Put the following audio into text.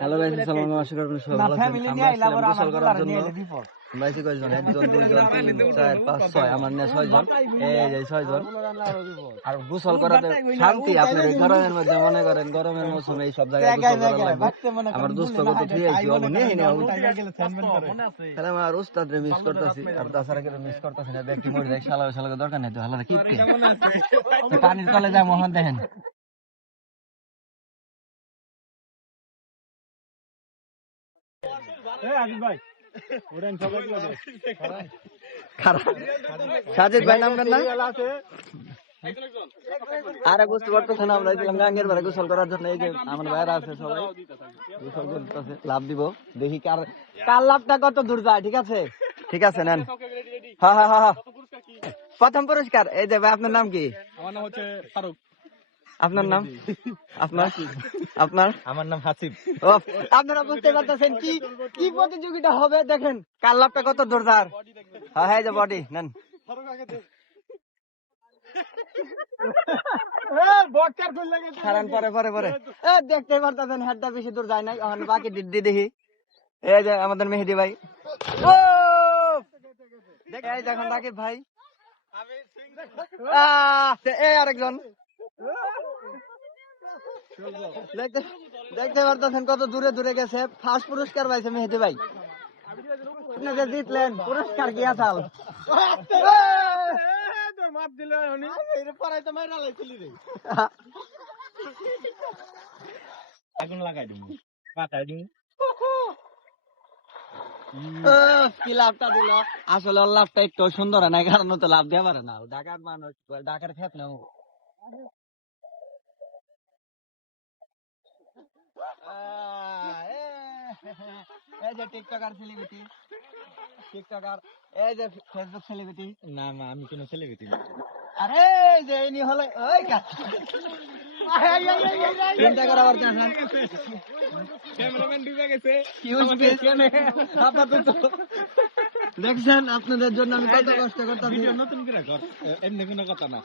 Hello guys আসসালামু আলাইকুম আশা করি সবাই ভালো আছেন। আমরা আসলাম গোসল করার জন্য। বাইসে কয়জন? একজন দুইজন তিন চার পাঁচ ছয় আমার নিয়ে ছয় জন এই যে ছয় জন আর গোসল করাতে শান্তি আপনার এই গরমের মধ্যে মনে করেন গরমের মৌসুমে এই সব জায়গায় গোসল করা লাগবে। আমার দোস্ত কত ঠিক আছে অবু নিয়ে নিয়ে তাহলে আমার উস্তাদ রে মিস করতেছি। আর তাছাড়া কেউ মিস করতেছি না। ব্যক্তি মরে যায় শালা শালা দরকার নেই তো। হালারা কিপকে পানির তলে যায় মোহন দেখেন। সাজিদ ভাই নামবেন না? আরে বুঝতে পারতেছেন আমরা ছিলাম গাঙ্গের বারে গোসল করার জন্য। এই যে আমার ভাইরা আছে সবাই গোসল করতেছে লাভ দিব। দেখি কার কার লাভটা কত দূর যায় ঠিক আছে? ঠিক আছে নেন। হ্যাঁ হ্যাঁ হ্যাঁ হ্যাঁ। প্রথম পুরস্কার এই যে ভাই আপনার নাম কি? আমার নাম হচ্ছে ফারুক। আপনার নাম? আপনার? আপনার? আমার নাম হাসিব। আপনারা বুঝতে পারতেছেন কি কি প্রতিযোগিতা হবে দেখেন কার লাভটা কত জোরদার। হ্যাঁ হ্যাঁ যে বডি নেন। পরে পরে পরে। এ দেখতে পারতেছেন হেডটা বেশি দূর যায় নাই। এখন বাকি দিদি দেখি এই যে আমাদের মেহেদি ভাই। ও! দেখ- দেখেন রাকিব ভাই। এই আরেকজন। দেখতে দেখতে পারতেছেন কত দূরে দূরে গেছে। ফার্স্ট পুরস্কার পাইছে মেহেদি ভাই। আপনি যে জিতলেন পুরস্কার কি আসাল? আগুন লাগাই দিন পাতাই কি লাভটা দিল? আসলে লাভটা একটু সুন্দর হয় না কারণ তো লাভ দেওয়া পারে না। ঢাকার মানুষ ঢাকার খেত না এই যে টিকটকার সেলিব্রিটি টিকটকার এই যে ফেসবুক সেলিব্রিটি না মা আমি কোনো সেলিব্রিটি না। আরে যে ইনি হলে ওই কা চিন্তা করা আবার কেন ক্যামেরাম্যান ডুবে গেছে। Huge face। আপাতত। দেখছেন আপনাদের জন্য আমি কত কষ্ট করতেছি। নতুন করে এমনি কোনো কথা না।